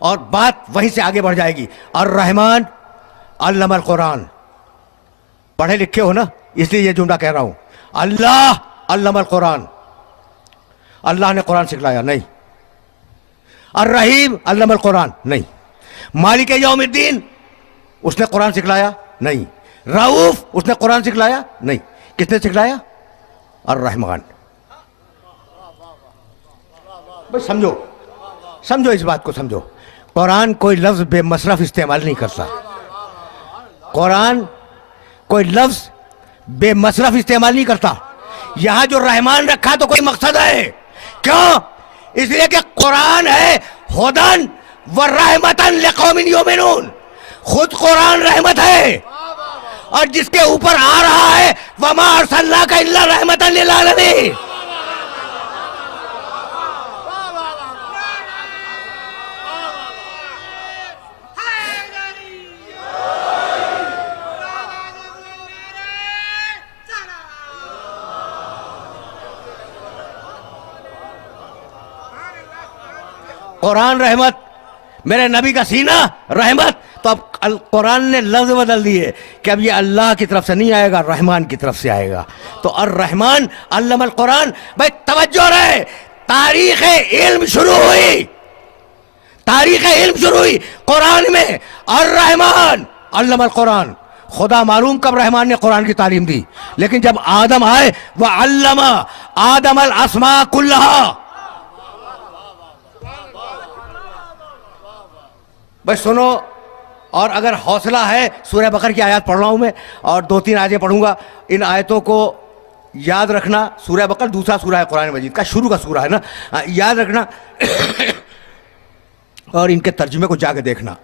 और बात वहीं से आगे बढ़ जाएगी। अर्रहमान अल्लमल कुरान। पढ़े लिखे हो ना, इसलिए ये जुमला कह रहा हूं। अल्लाह अल्लमल कुरान, अल्लाह ने कुरान सिखलाया नहीं। अर्रहीम अल्लमल कुरान नहीं। मालिक यौमिद्दीन, उसने कुरान सिखलाया नहीं। रऊफ, उसने कुरान सिखलाया नहीं। किसने सिखलाया? अर्रहमान। बस समझो इस बात को समझो। कुरान कोई लफ्ज बेमसरफ इस्तेमाल नहीं करता। कुरान कोई लफ्ज बेमसरफ इस्तेमाल नहीं करता। यहां जो रहमान रखा तो कोई मकसद है। क्यों? इसलिए कि कुरान है हुदन व रहमतन लिकौमिन युमिनून। खुद कुरान रहमत है, और जिसके ऊपर आ रहा है वमा अरसलनाका इल्ला रहमतन लिल आलमीन। कुरान रहमत, मेरे नबी का सीना रहमत। तो अब कुरान ने लफ्ज बदल दिए कि अब ये अल्लाह की तरफ से नहीं आएगा, रहमान की तरफ से आएगा। तो अर रहमान अल्लमल कुरान। भाई तवज्जो रहे, तारीख इल्म शुरू हुई, तारीख इल्म शुरू हुई कुरान में। अर रहमान अल्लमल कुरान। खुदा मालूम कब रहमान ने कुरान की तालीम दी, लेकिन जब आदम आए वह अल्लमा आदम अल अस्मा कुल्लहा। भाई सुनो, और अगर हौसला है सूरह बकर की आयत पढ़ रहा हूं मैं, और 2-3 आयतें पढ़ूंगा। इन आयतों को याद रखना। सूरह बकर दूसरा सूरह है कुरान मजीद का, शुरू का सूरह है ना, याद रखना। और इनके तर्जुमे को जाके देखना।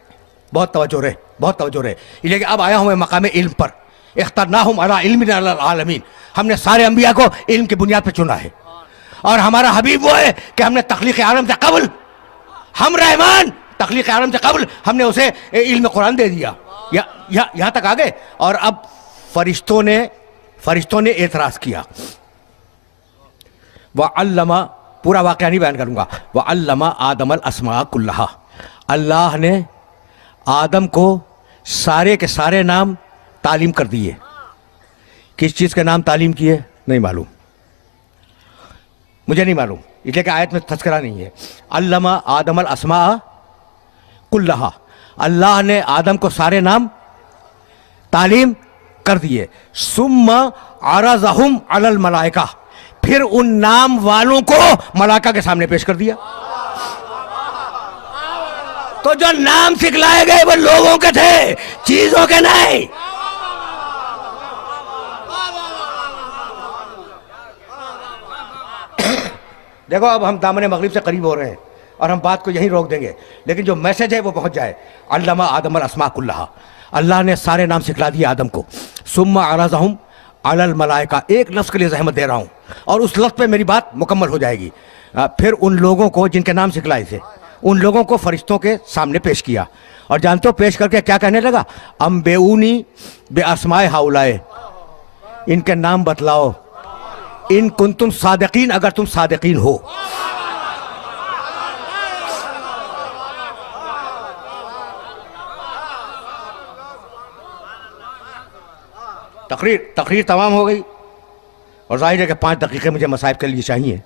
बहुत तवज्जो रहे, बहुत तवज्जो रहे। इसलिए अब आया हूं मैं मकाम इल्म पर। इख्तरनाहुम अला इल्मिन अला आलमीन। हमने सारे अंबिया को इल्म की बुनियाद पर चुना है, और हमारा हबीब वो है कि हमने तख्लीक आलम से कबल, हम रहमान तख्लीक आलम से कबल हमने उसे इल्म कुरान दे दिया। यहां तक आ गए। और अब फरिश्तों ने एतराज किया। वह अल्लमा, पूरा वाक़या नहीं बयान करूंगा। वह अल्लमा आदम अल अस्मा कुल्लहा। अल्लाह ने आदम को सारे के सारे नाम तालीम कर दिए। किस चीज़ के नाम तालीम किए नहीं मालूम, मुझे नहीं मालूम, इसलिए कि आयत में तज़किरा नहीं है। अल्लमा आदम अल अस्मा कुल्लहा। अल्लाह ने आदम को सारे नाम तालीम कर दिए। सुम्मा अरज़हुम अलल मलाइका। फिर उन नाम वालों को मलाइका के सामने पेश कर दिया। तो जो नाम सिखलाए गए वो लोगों के थे, चीजों के नहीं। देखो अब हम दामन मगरिब से करीब हो रहे हैं और हम बात को यहीं रोक देंगे, लेकिन जो मैसेज है वो पहुंच जाए। अल्लमा आदम अल अस्मा कुल्लहा। अल्लाह ने सारे नाम सिखला दिए आदम को। सुम्मा अरज़हुम अलल मलाइका। एक लफ्ज़ के लिए जहमत दे रहा हूं और उस लफ्ज़ पे मेरी बात मुकम्मल हो जाएगी। फिर उन लोगों को जिनके नाम सिखलाए थे, उन लोगों को फरिश्तों के सामने पेश किया। और जानते हो पेश करके क्या कहने लगा? अम्बेऊनी बे अस्माए हाउलाए। इनके नाम बतलाओ, इन कुंतुम सादिकीन, अगर तुम सादिकीन हो। तकरीर तमाम हो गई और जाहिर है कि 5 दकीक़े मुझे मसाइब के लिए चाहिए।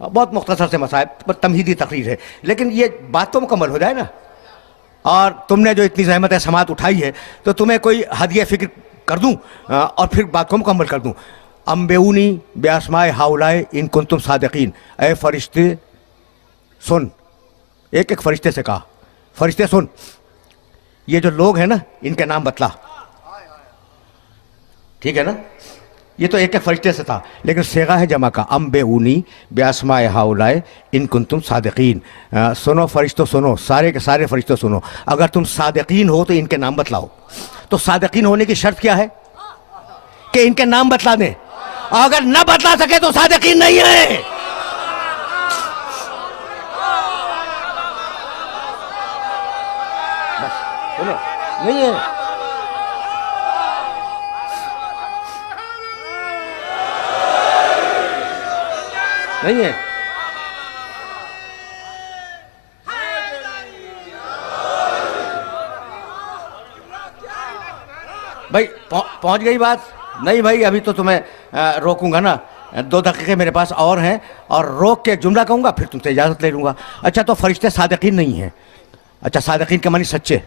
बहुत मुख्तसर से मसाइब पर तमहीदी तकरीर है, लेकिन ये बात तो मुकम्मल हो जाए ना। और तुमने जो इतनी जहमत है समात उठाई है, तो तुम्हें कोई हदिया फ़िक्र कर दूं और फिर बात को मुकम्मल कर दूं। अम्बेऊनी बेअस्माए हाउलाए इन कुंतुम सादिकीन। ए फरिश्ते सुन, एक एक फरिश्ते से कहा, फरिश्ते सुन, ये जो लोग हैं ना इनके नाम बतला। ठीक है ना, ये तो एक एक फरिश्ते से था, लेकिन सेगा है जमा का। अम्बेऊनी बेअस्माए हाउलाए इन कुंतुम सादिकीन। सुनो फरिश्तों सुनो, सारे के सारे फरिश्तों सुनो, अगर तुम सादिकीन हो तो इनके नाम बतलाओ। तो सादिकीन होने की शर्त क्या है? कि इनके नाम बतला दें। अगर न बतला सके तो सादिकीन नहीं है। बस सुनो, नहीं है। नहीं है। भाई पहुंच गई बात? नहीं भाई, अभी तो तुम्हें रोकूंगा ना। 2 दकीक़े मेरे पास और हैं, और रोक के जुमला कहूंगा, फिर तुमसे इजाज़त ले लूंगा। अच्छा, तो फरिश्ते सादिकीन नहीं हैं। अच्छा, सादिकीन के मानी सच्चे।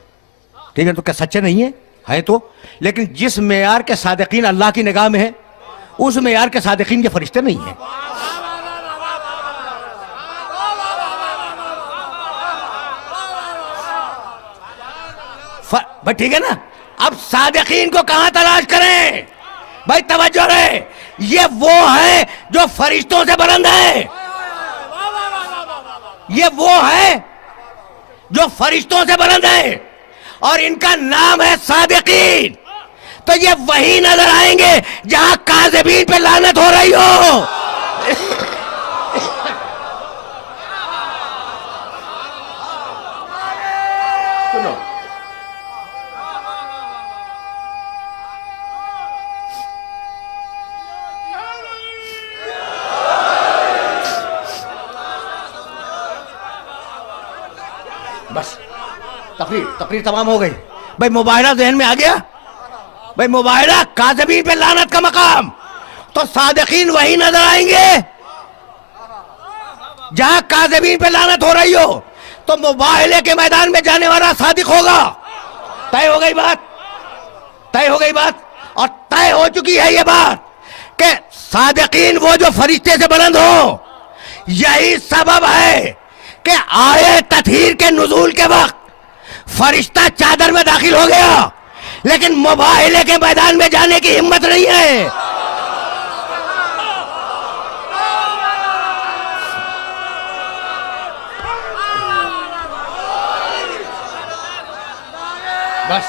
ठीक है, तो क्या सच्चे नहीं है? है तो, लेकिन जिस मेयार के सादिकीन अल्लाह की निगाह में है, उस मेयार के सादिकीन के फरिश्ते नहीं हैं। भाई ठीक है ना। अब सादिकीन को कहां तलाश करें? भाई तवज्जो रहे, ये वो है जो फरिश्तों से बुलंद है। ये वो है जो फरिश्तों से बुलंद है, और इनका नाम है सादिकीन। तो ये वही नजर आएंगे जहां काज़िबीन पे लानत हो रही हो। सुनो, बस तकरीर तकरीर तमाम हो गई। भाई मुबाहिरा जहन में आ गया? भाई मुबाहिरा काज़िमीन पे लानत का मकाम, तो सादिकीन वही नजर आएंगे जहां काज़िमीन पे लानत हो रही हो, तो मुबाहिले के मैदान में जाने वाला सादिक होगा। तय हो गई बात, तय हो गई बात, और तय हो चुकी है ये बात कि सादिकीन वो जो फरिश्ते से बुलंद हो। यही सबब है कि आए तत्हीर के नुज़ूल के वक्त फरिश्ता चादर में दाखिल हो गया, लेकिन मुबाहिले के मैदान में जाने की हिम्मत नहीं है। बस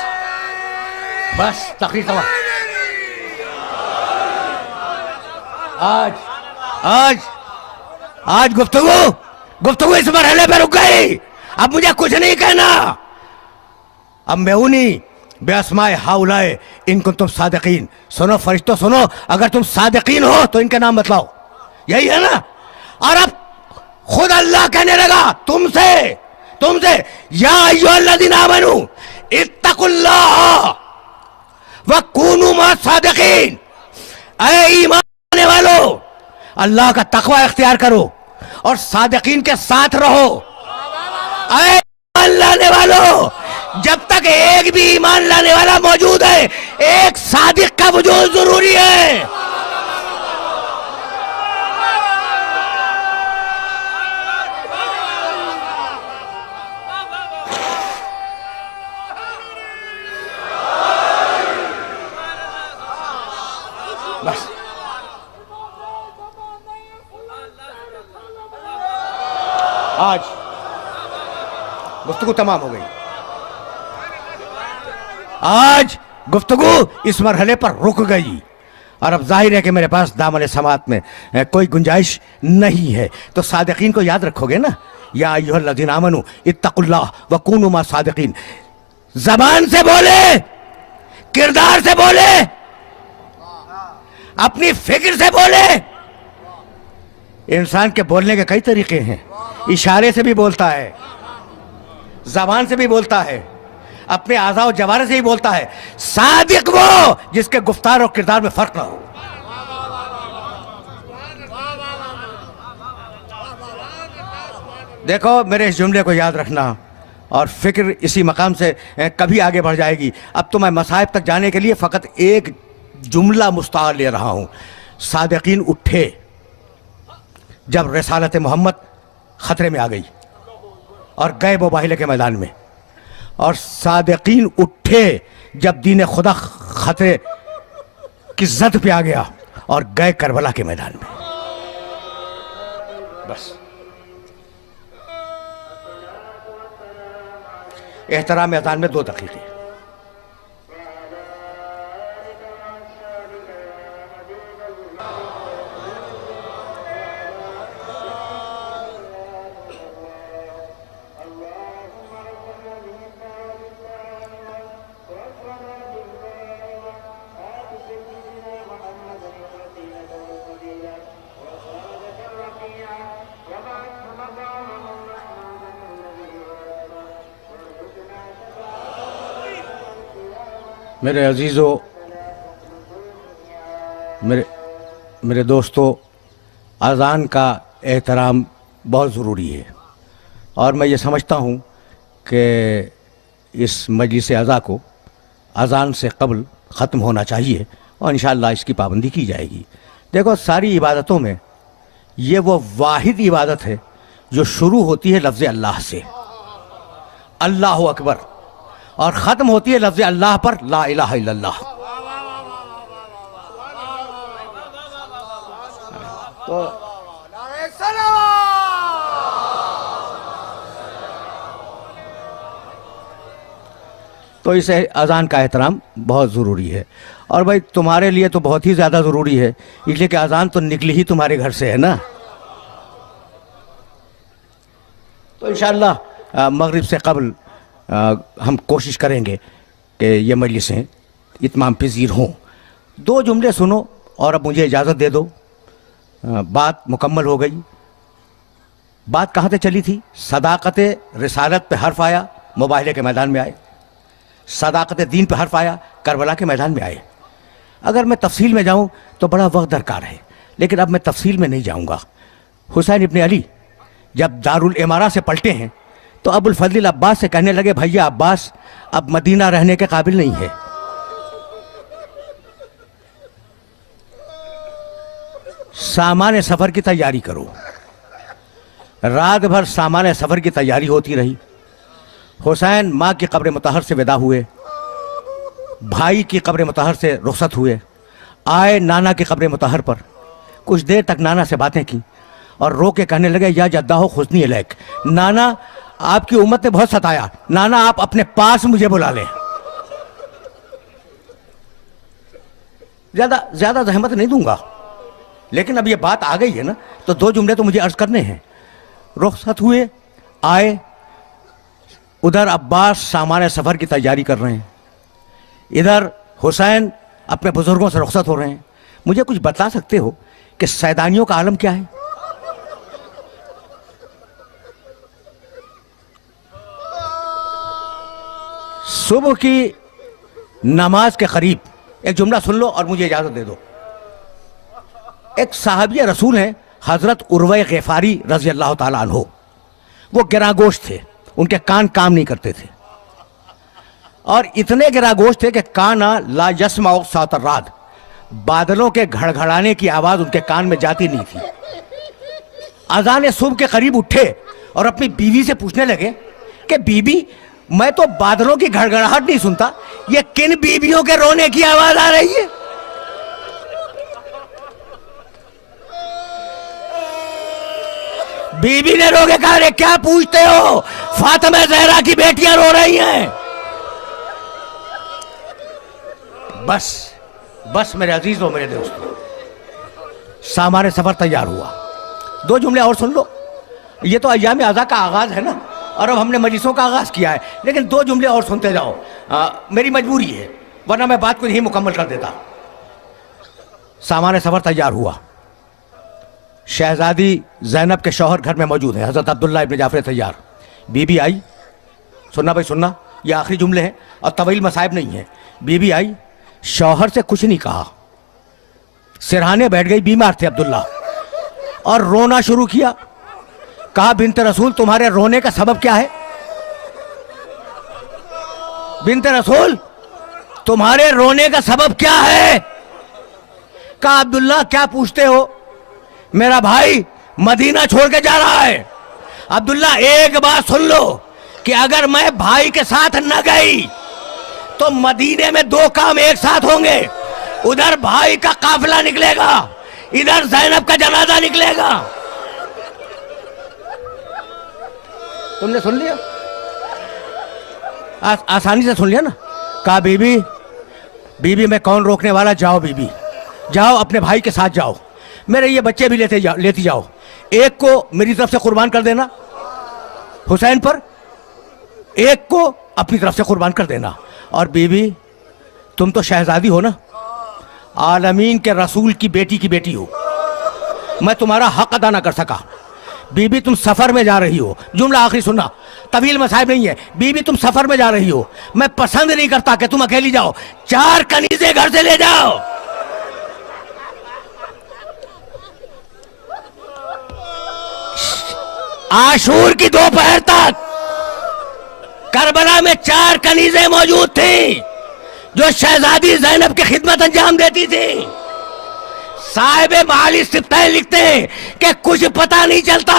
बस तकरीर तमाम। आज आज आज गुफ्तगू इस मरहले पर रुक गई। अब मुझे कुछ नहीं कहना। अब मैं नहीं बेअस्माए हाउलाए इनको तुम सादिकीन। सुनो फरिश्तों सुनो, अगर तुम सादिकीन हो तो इनके नाम बतलाओ। यही है ना? और अब खुद अल्लाह कहने लगा तुमसे या अय्युहल्लज़ीना आमनू इत्तकुल्लाह व कूनू मा सादिकीन। ऐ ईमान लाने वालों, अल्लाह का तकवा इख्तियार करो और सादिकीन के साथ रहो। ऐ ईमान लाने वालों, जब तक एक भी ईमान लाने वाला मौजूद है, एक सादिक का वजूद जरूरी है। बस आज गुफ्तगू तमाम हो गई। आज गुफ्तगू इस मरहले पर रुक गई और अब जाहिर है कि मेरे पास दामन समात में कोई गुंजाइश नहीं है। तो सादिकीन को याद रखोगे ना? या अय्युहल्लज़ीना आमनू इत्तकुल्लाह व कूनू मा सादिकीन। जबान से बोले, किरदार से बोले, अपनी फिक्र से बोले। इंसान के बोलने के कई तरीके हैं। इशारे से भी बोलता है, जबान से भी बोलता है, अपने आज़ा और जवारे से ही बोलता है। सादिक वो जिसके गुफ्तार और किरदार में फर्क ना हो। देखो मेरे इस जुमले को याद रखना और फिक्र इसी मकाम से कभी आगे बढ़ जाएगी। अब तो मैं मसाइब तक जाने के लिए फ़कत एक जुमला मुस्तार ले रहा हूँ। सादिकीन उठे जब रिसालत मोहम्मद ख़तरे में आ गई और गए मुबाहिले के मैदान में, और सादिकीन उठे जब दीन खुदा खतरे की जद पे आ गया और गए करबला के मैदान में। बस एहतराम अज़ान में 2 दकीक़े। मेरे अजीज़ों, मेरे दोस्तों, अज़ान का एहतराम बहुत ज़रूरी है और मैं ये समझता हूँ कि इस मजलिस अज़ा को अज़ान से क़ब्ल ख़त्म होना चाहिए और इंशाअल्लाह इसकी पाबंदी की जाएगी। देखो सारी इबादतों में ये वो वाहिद इबादत है जो शुरू होती है लफ्ज़ अल्लाह से, अल्लाहु अकबर, और ख़त्म होती है लफ्ज़ अल्लाह पर, ला इलाहा इल्लल्लाह। तो इस अज़ान का एहतराम बहुत ज़रूरी है। और भाई तुम्हारे लिए तो बहुत ही ज़्यादा ज़रूरी है, इसलिए कि अज़ान तो निकली ही तुम्हारे घर से है ना। तो इंशाअल्लाह मगरिब से क़ब्ल हम कोशिश करेंगे कि ये मजलिसें इत्माम पज़ीर हों। 2 जुमले सुनो और अब मुझे इजाज़त दे दो। बात मुकम्मल हो गई। बात कहाँ से चली थी? सदाकत रिसालत पे हर्फ आया, मुबाहिले के मैदान में आए। सदाकत दीन पे हर्फ आया, करबला के मैदान में आए। अगर मैं तफसील में जाऊं तो बड़ा वक्त दरकार है, लेकिन अब मैं तफसील में नहीं जाऊंगा। हुसैन इब्ने अली जब दारुल इमारा से पलटे हैं तो अबुल फजल अब्बास से कहने लगे, भैया अब्बास अब मदीना रहने के काबिल नहीं है। सामान सफर की तैयारी करो। रात भर सामान सफर की तैयारी होती रही। हुसैन माँ की कब्र मुतहर से विदा हुए, भाई की कब्र मुतहर से रुखसत हुए, आए नाना की कब्र मुतहर पर। कुछ देर तक नाना से बातें की और रो के कहने लगे, या जद्दाहो खुस्नी अलैक, नाना आपकी उम्मत ने बहुत सताया, नाना आप अपने पास मुझे बुला लें। ज्यादा जहमत नहीं दूंगा, लेकिन अब ये बात आ गई है ना, तो दो जुमले तो मुझे अर्ज करने हैं। रुखसत हुए, आए, उधर अब्बास सामान सफर की तैयारी कर रहे हैं, इधर हुसैन अपने बुजुर्गों से रुखसत हो रहे हैं। मुझे कुछ बता सकते हो कि सैदानियों का आलम क्या है? सुबह की नमाज के करीब एक जुमला सुन लो और मुझे इजाजत दे दो। एक साहबी रसूल हैं हजरत उर्वे ग़िफ़ारी रज़ी अल्लाह ताला अन्हो। वो गिरागोश थे, उनके कान काम नहीं करते थे और इतने गिरागोश थे कि काना ला यस्मा सात रात, बादलों के घड़घड़ाने की आवाज उनके कान में जाती नहीं थी। अजान सुबह के करीब उठे और अपनी बीवी से पूछने लगे कि बीबी, मैं तो बादलों की घड़घड़ाहट नहीं सुनता, ये किन बीवियों के रोने की आवाज आ रही है? बीबी ने रो के कहा, अरे क्या पूछते हो, फातिमा ज़हरा की बेटियां रो रही हैं। बस मेरे अजीजों, मेरे दोस्तों, सामाने सफर तैयार हुआ। दो जुमले और सुन लो। ये तो अय्याम आज़ा का आगाज है ना, और अब हमने मजलिसों का आगाज किया है, लेकिन दो जुमले और सुनते जाओ। मेरी मजबूरी है, वरना मैं बात को यही मुकम्मल कर देता। सामाने सफर तैयार हुआ। शहजादी ज़ैनब के शौहर घर में मौजूद हैं, हज़रत अब्दुल्ला इब्न जाफ़र तैयार। बीबी आई, सुनना भाई सुनना, ये आखिरी जुमले हैं और तवील मसाइब नहीं है। बीबी आई, शौहर से कुछ नहीं कहा, सिरहाने बैठ गई। बीमार थे अब्दुल्ला और रोना शुरू किया। कहा, बिन्ते रसूल तुम्हारे रोने का सबब क्या है? बिन्ते रसूल तुम्हारे रोने का सबब क्या है? कहा, अब्दुल्ला क्या पूछते हो, मेरा भाई मदीना छोड़ के जा रहा है। अब्दुल्ला एक बात सुन लो कि अगर मैं भाई के साथ न गई तो मदीने में दो काम एक साथ होंगे। उधर भाई का काफिला निकलेगा, इधर ज़ैनब का जनाजा निकलेगा। तुमने सुन लिया? आसानी से सुन लिया ना। कहा, बीबी मैं कौन रोकने वाला, जाओ बीबी, जाओ अपने भाई के साथ जाओ, मेरे ये बच्चे भी लेती जाओ। एक को मेरी तरफ से कुर्बान कर देना हुसैन पर, एक को अपनी तरफ से कुर्बान कर देना। और बीबी तुम तो शहजादी हो ना, आलमीन के रसूल की बेटी हो, मैं तुम्हारा हक अदा ना कर सका। बीबी तुम सफर में जा रही हो, जुमला आखिरी सुनना, तवील मसाइब नहीं है। बीबी तुम सफर में जा रही हो, मैं पसंद नहीं करता कि तुम अकेली जाओ, 4 कनीज़े घर से ले जाओ। आशूर की दोपहर तक करबला में 4 कनीज़ें मौजूद थी जो शहजादी ज़ैनब की खिदमत अंजाम देती थी। साहिब माली सिफ्तैन लिखते हैं कि कुछ पता नहीं चलता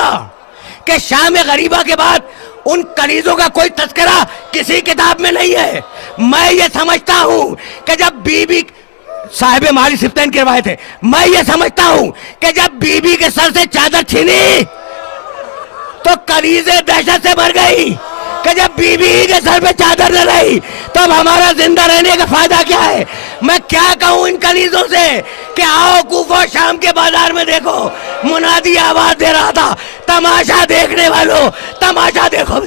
कि शाम गरीबा के बाद उन कनीज़ों का कोई तज़किरा किसी किताब में नहीं है। मैं ये समझता हूं कि जब बीबी, साहिब माली सिफ्तैन की रवायत है, मैं ये समझता हूं कि जब बीबी के सर से चादर छीनी तो कनीज़ें दहशत से भर गई कि जब बीबी के सर पे चादर न रही तब हमारा जिंदा रहने का फायदा क्या है। मैं क्या कहूं इन कनीज़ों से कि आओ कूफा शाम के बाजार में देखो, मुनादी आवाज दे रहा था, तमाशा देखने वालों तमाशा देखो।